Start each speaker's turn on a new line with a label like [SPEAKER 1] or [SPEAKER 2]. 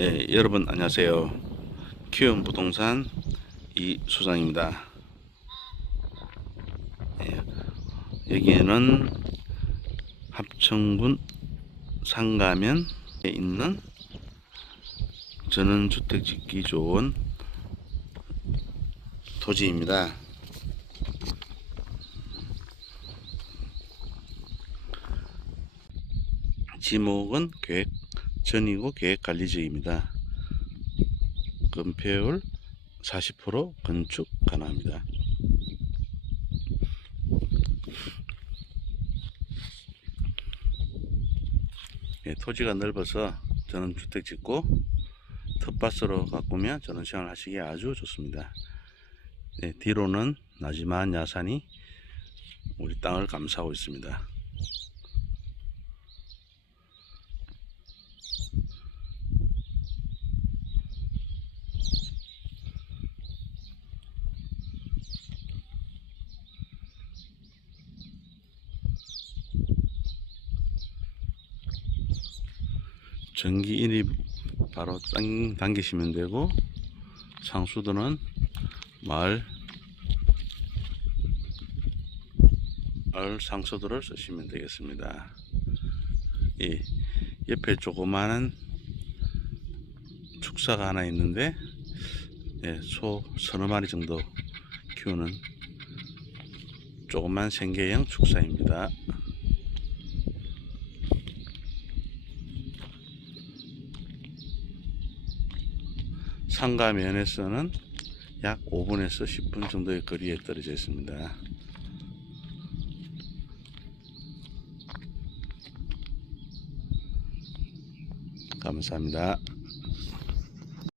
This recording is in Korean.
[SPEAKER 1] 예, 여러분 안녕하세요. 키움 부동산 이소장입니다. 예, 여기에는 합천군 상가면에 있는 전원주택 짓기 좋은 토지입니다. 지목은 계획 전이고 계획 관리지입니다. 건폐율 40% 건축 가능합니다. 예, 토지가 넓어서 저는 주택 짓고 텃밭으로 가꾸면 저는 생활 하시기에 아주 좋습니다. 예, 뒤로는 나지만 야산이 우리 땅을 감싸고 있습니다. 전기 인입 바로 당, 당기시면 되고 상수도는 마을 마을 상수도를 쓰시면 되겠습니다. 이 옆에 조그마한 축사가 하나 있는데 예, 소 서너 마리 정도 키우는 조그만 생계형 축사입니다. 상가 면에서는 약 5분에서 10분 정도의 거리에 떨어져 있습니다. 감사합니다.